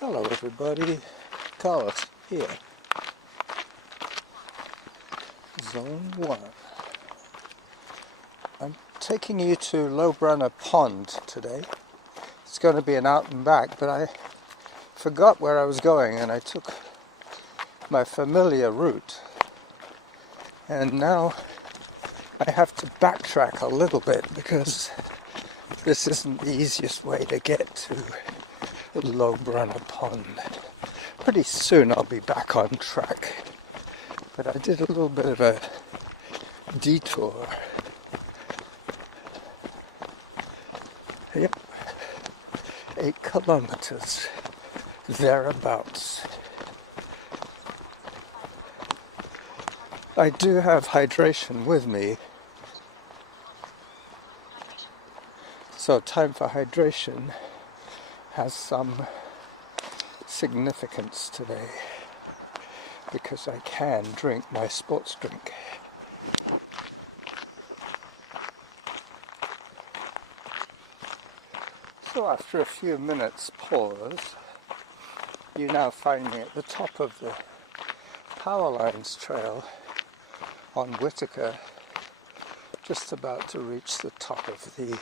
Hello everybody, Carlos here, Zone 1. I'm taking you to Lohbrunner Pond today. It's going to be an out and back, but I forgot where I was going and I took my familiar route. And now I have to backtrack a little bit because this isn't the easiest way to get to Lohbrunner Pond. Pretty soon I'll be back on track, but I did a little bit of a detour. Yep, 8 kilometers thereabouts. I do have hydration with me, so time for hydration has some significance today because I can drink my sports drink. So after a few minutes pause, you now find me at the top of the Power Lines Trail on Whitaker, just about to reach the top of the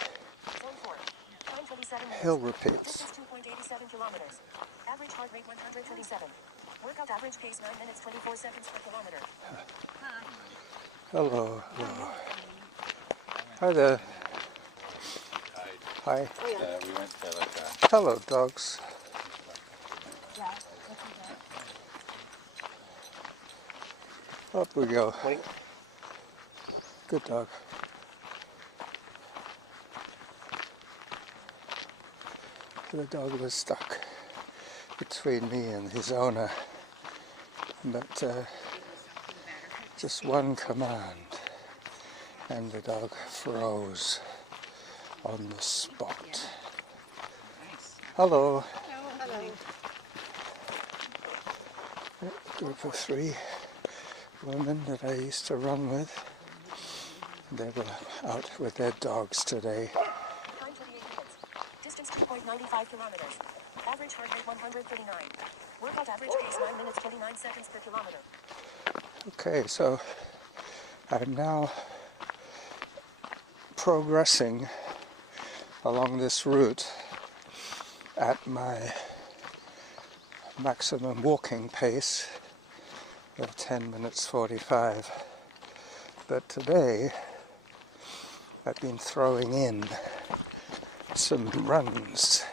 hill repeats. 2.87 kilometers. Average heart rate 127. Workout average pace 9 minutes 24 seconds per kilometer. Hello, hello. Hi there. Hi. We went to Hello, dogs. Up we go. Good dog. The dog was stuck between me and his owner, but just one command and the dog froze on the spot. Hello. Hello. Group of 3 women that I used to run with. They were out with their dogs today. Time 28 minutes. Distance 2.95 kilometers. Average heart rate 139. Workout average pace 9 minutes 29 seconds per kilometer. Okay, so I'm now progressing along this route at my maximum walking pace of 10 minutes 45. But today I've been throwing in some runs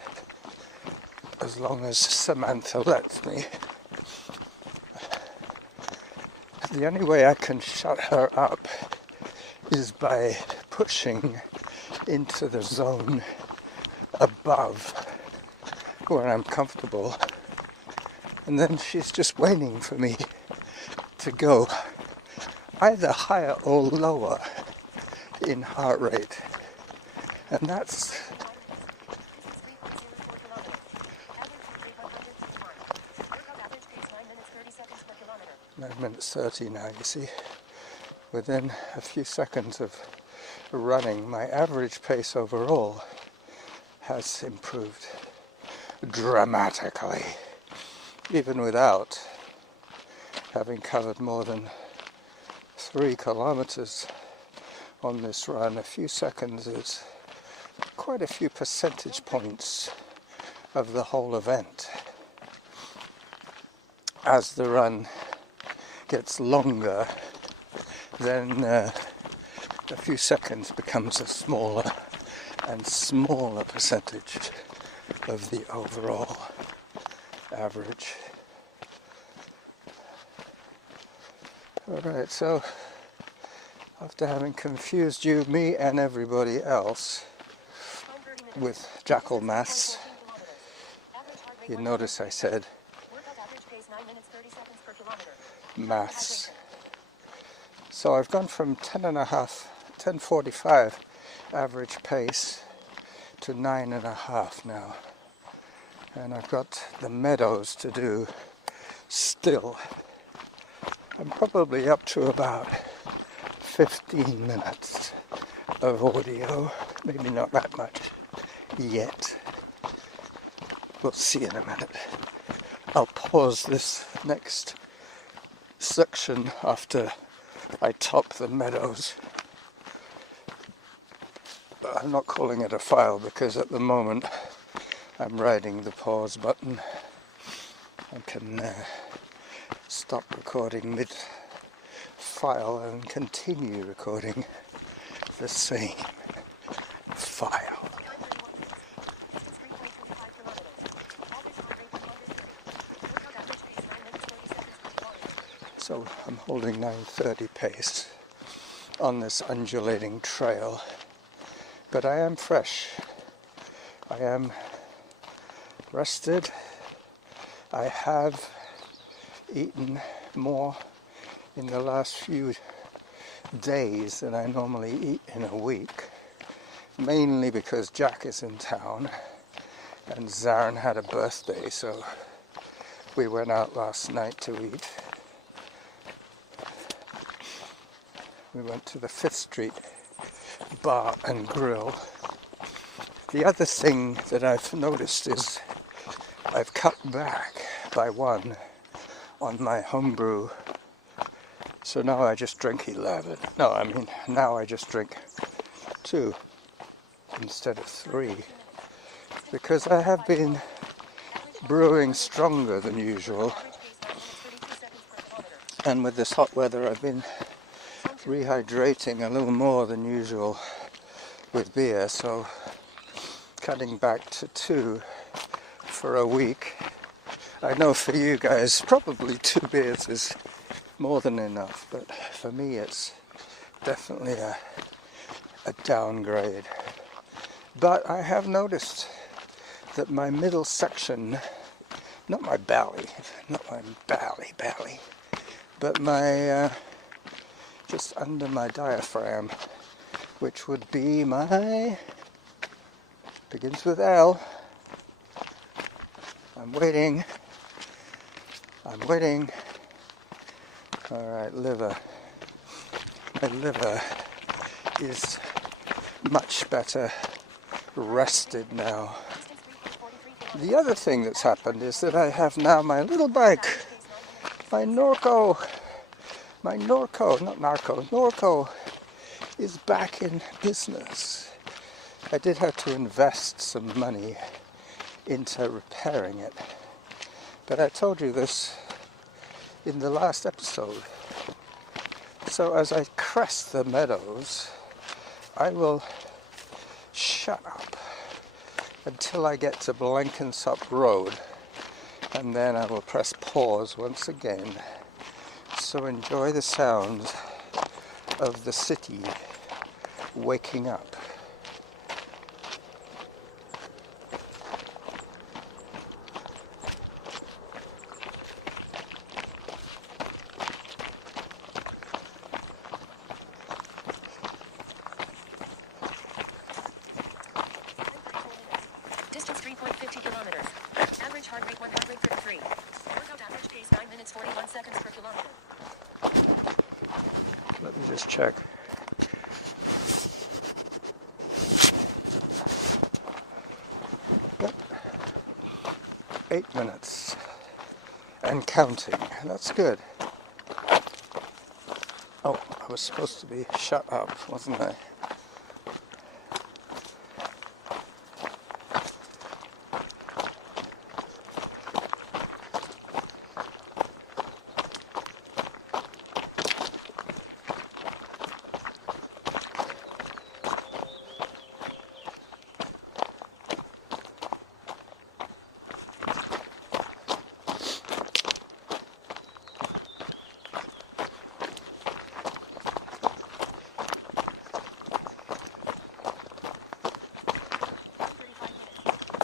as long as Samantha lets me. The only way I can shut her up is by pushing into the zone above where I'm comfortable, and then she's just waiting for me to go either higher or lower in heart rate, and that's 9 minutes 30 now, you see. Within a few seconds of running, my average pace overall has improved dramatically, even without having covered more than 3 kilometers on this run. A few seconds is quite a few percentage points of the whole event. As the run gets longer, then a few seconds becomes a smaller and smaller percentage of the overall average. Alright, so after having confused you, me and everybody else with Jackal maths, you notice I said maths. So I've gone from 10:45 average pace to 9.5 now, and I've got the meadows to do still. I'm probably up to about 15 minutes of audio, maybe not that much yet. We'll see in a minute. pause this next section after I top the meadows. But I'm not calling it a file because at the moment I'm riding the pause button. I can stop recording mid-file and continue recording the same file. So I'm holding 9:30 pace on this undulating trail, but I am fresh. I am rested. I have eaten more in the last few days than I normally eat in a week, mainly because Jack is in town and Zarin had a birthday, so we went out last night to eat. We went to the 5th Street Bar and Grill. The other thing that I've noticed is I've cut back by 1 on my homebrew. So now I just drink 11. No, I mean, now I just drink 2 instead of 3. Because I have been brewing stronger than usual. And with this hot weather I've been rehydrating a little more than usual with beer, so cutting back to 2 for a week. I know for you guys probably 2 beers is more than enough, but for me it's definitely a downgrade. But I have noticed that my middle section, not my belly, but my just under my diaphragm, which would be my, begins with L. I'm waiting. Alright, liver. My liver is much better rested now. The other thing that's happened is that I have now my little bike, my Norco is back in business. I did have to invest some money into repairing it, but I told you this in the last episode. So as I crest the meadows, I will shut up until I get to Blenkinsop Road, and then I will press pause once again. So enjoy the sounds of the city waking up. Distance 3.50 kilometers. Average heart rate 133. Workout average pace 9 minutes 41 seconds per kilometer. Let me just check. Yep. 8 minutes. And counting. That's good. Oh, I was supposed to be shut up, wasn't I?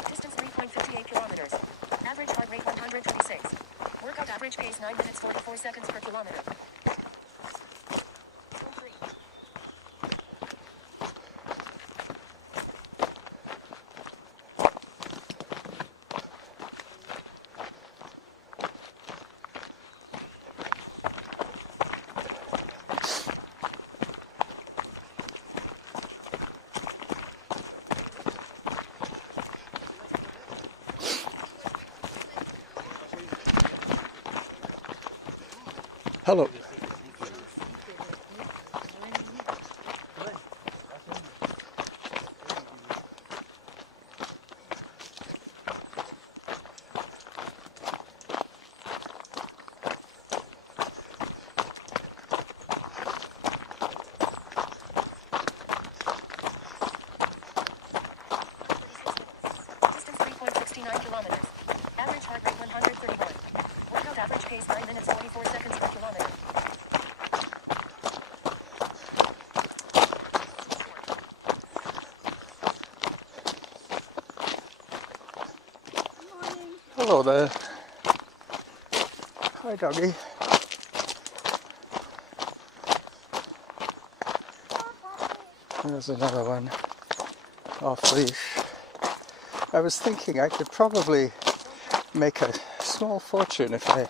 Distance 3.58 kilometers. Average heart rate 126. Workout average pace 9 minutes 44 seconds per kilometer. Hello. Distance 3.69 kilometers. Average heart rate 131. Workout average pace 9 minutes 44 seconds per kilometer. Hello there. Hi, doggy. There's another one off leash. I was thinking I could probably make a small fortune if I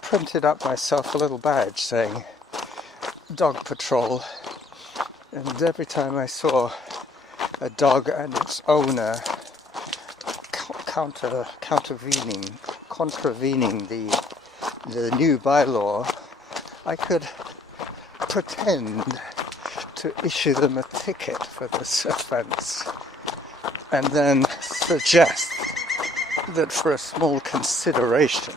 printed up myself a little badge saying dog patrol, and every time I saw a dog and its owner contravening the new bylaw, I could pretend to issue them a ticket for this offence and then suggest that for a small consideration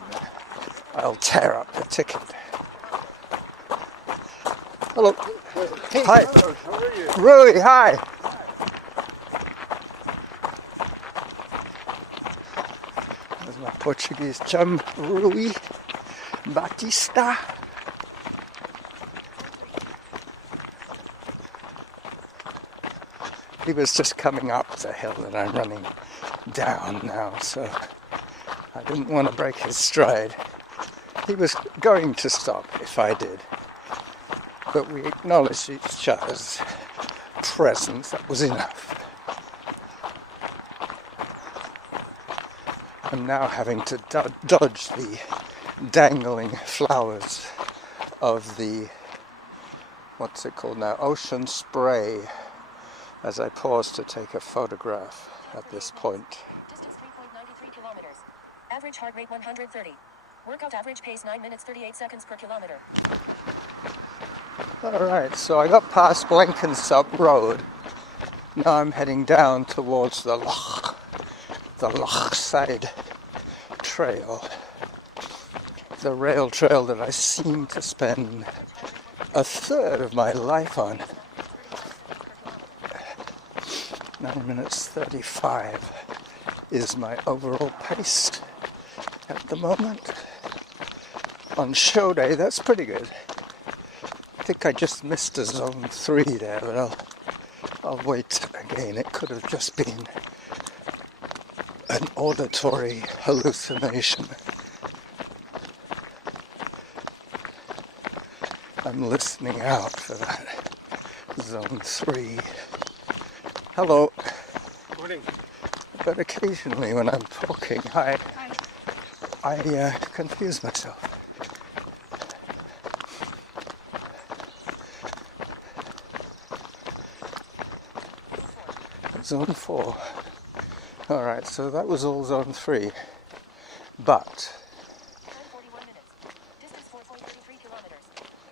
I'll tear up the ticket. Hello. Hey, Hi. hello, how are you? Rui, hi. There's my Portuguese chum, Rui Batista. He was just coming up the hill that I'm running down now, so I didn't want to break his stride. He was going to stop if I did, but we acknowledged each other's presence. That was enough. I'm now having to dodge the dangling flowers of the, what's it called now, ocean spray, as I pause to take a photograph at this point. Distance 3.93 kilometers. Average heart rate 130. Workout average pace 9 minutes 38 seconds per kilometer. Alright, so I got past Blenkinsop Road. Now I'm heading down towards the Loch side trail. The rail trail that I seem to spend a third of my life on. 9 minutes 35 is my overall pace at the moment. On show day, that's pretty good. I think I just missed a zone 3 there, but I'll wait again. It could have just been an auditory hallucination. I'm listening out for that zone 3. Hello. Morning. But occasionally when I'm talking, I confuse myself. Zone 4. Alright, so that was all zone 3. But 41 minutes. Distance 4.33 kilometers.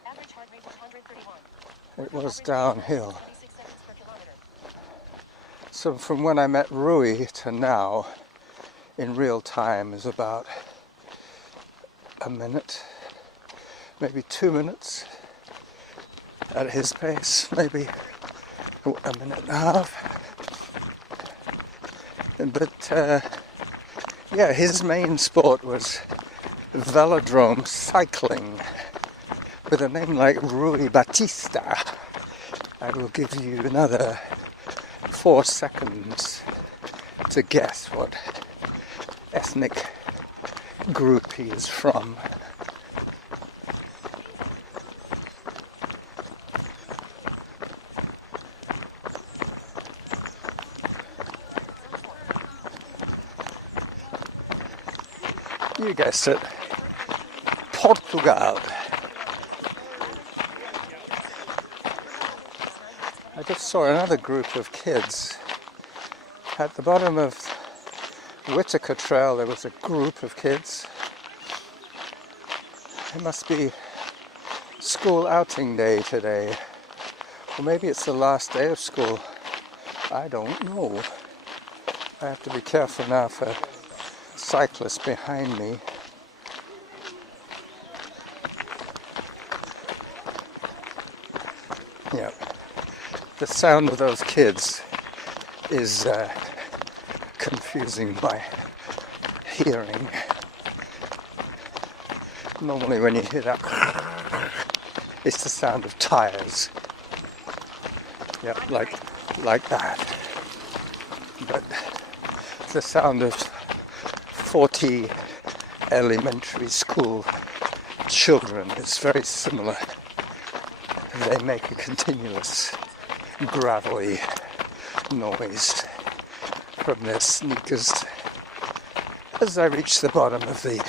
Average heart rate 131. it was downhill. 26 seconds per kilometer. So from when I met Rui to now, in real time, is about a minute, maybe 2 minutes at his pace, maybe a minute and a half. But yeah, his main sport was velodrome cycling. With a name like Rui Batista, I will give you another 4 seconds to guess what ethnic group he is from. You guessed it. Portugal. I just saw another group of kids. At the bottom of Whitaker Trail there was a group of kids. It must be school outing day today. Or maybe it's the last day of school. I don't know. I have to be careful now for cyclists behind me. Yeah, the sound of those kids is confusing my hearing. Normally when you hear that, it's the sound of tires. Yeah, like that. But the sound of 40 elementary school children is very similar. They make a continuous gravelly noise from their sneakers as I reach the bottom of the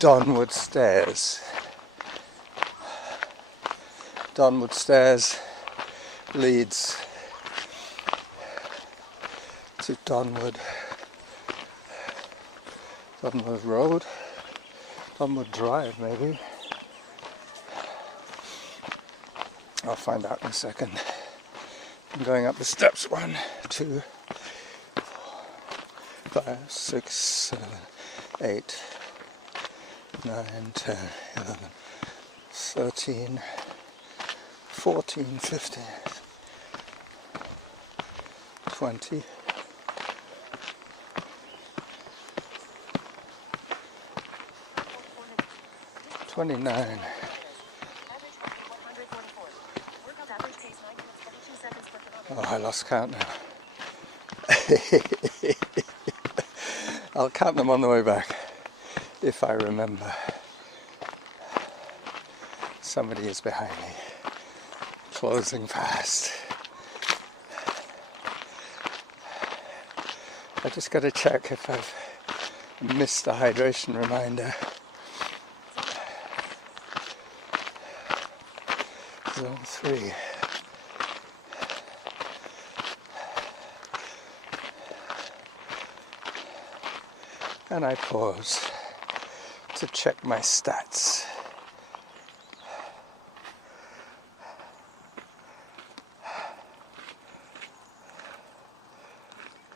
Donwood Stairs. Donwood Stairs leads to Donwood Road, Donwood Drive maybe. I'll find out in a second. I'm going up the steps. 1, 2, 4, 5, 6, 7, 8, 9, 10, 11, 13, 14, 15, 20, 29. Oh, I lost count now. I'll count them on the way back, if I remember. Somebody is behind me, closing fast. I just got to check if I've missed the hydration reminder. Zone 3. And I pause to check my stats.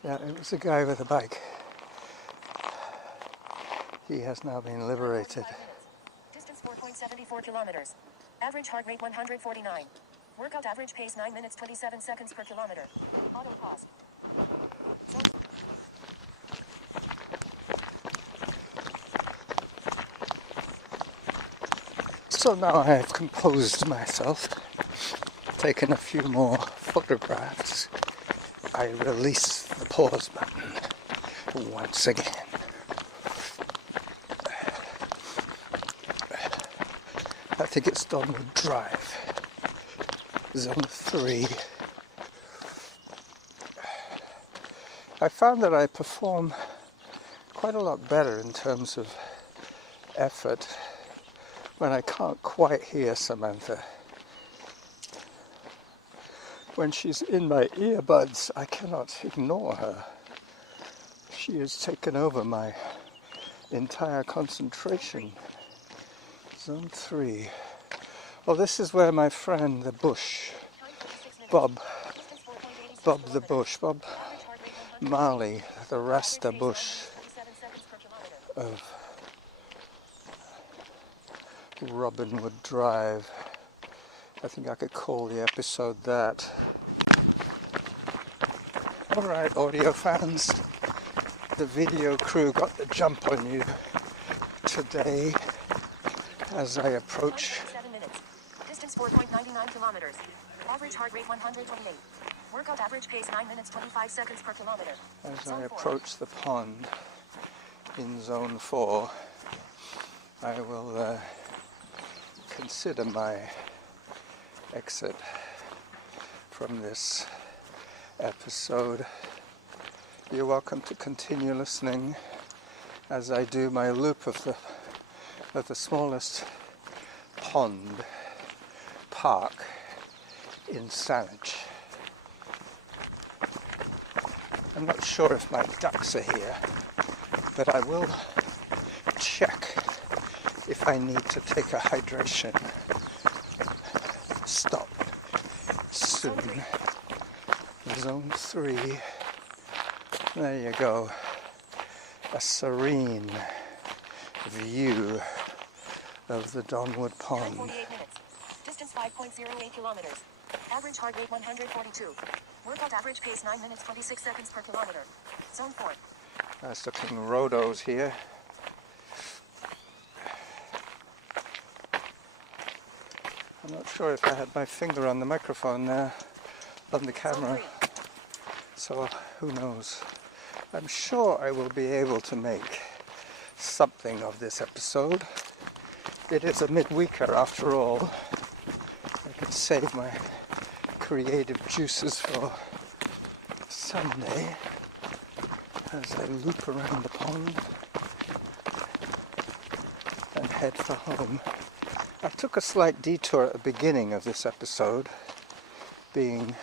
Yeah, it was a guy with a bike. He has now been liberated. Distance 4.74 kilometers. Average heart rate 149. Workout average pace 9 minutes 27 seconds per kilometer. Auto pause. So now I have composed myself, taken a few more photographs. I release the pause button once again. I think it's Donwood Drive, Zone 3. I found that I perform quite a lot better in terms of effort when I can't quite hear Samantha. When she's in my earbuds, I cannot ignore her. She has taken over my entire concentration. Zone 3. Oh, this is where my friend, the Bush, Bob Marley, the Rasta Bush of Lohbrunner Drive. I think I could call the episode that. Alright, audio fans, the video crew got the jump on you today as I approach. 7 minutes. Distance 4.99 kilometers. Average heart rate 128. Workout average pace 9 minutes 25 seconds per kilometer. As I approach the pond in Zone 4, I will consider my exit from this episode. You're welcome to continue listening as I do my loop of the smallest park in Sandwich. I'm not sure if my ducks are here, but I will check if I need to take a hydration soon. Zone 3. There you go. A serene view of the Donwood Pond. 48 minutes. Distance 5.08 kilometers. Average heart rate 142. Workout average pace 9 minutes 26 seconds per kilometer. Zone 4. Nice looking rhodos here. I'm not sure if I had my finger on the microphone there, on the camera, so who knows. I'm sure I will be able to make something of this episode. It is a midweeker after all. I can save my creative juices for Sunday as I loop around the pond and head for home. I took a slight detour at the beginning of this episode, being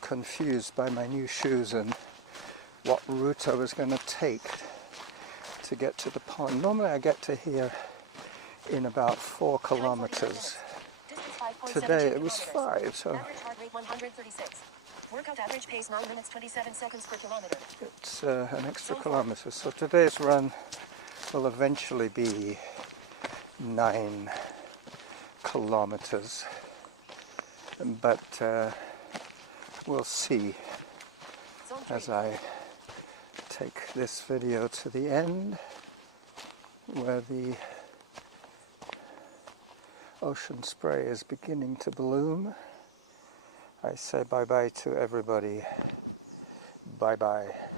confused by my new shoes and what route I was going to take to get to the pond. Normally I get to here in about 4 kilometers. Today it was 5, so average heart rate 136. Workout average pace 9 minutes 27 seconds per kilometer. it's an extra kilometer. So today's run will eventually be 9 kilometers, but we'll see as I take this video to the end where the ocean spray is beginning to bloom. I say bye-bye to everybody. Bye-bye.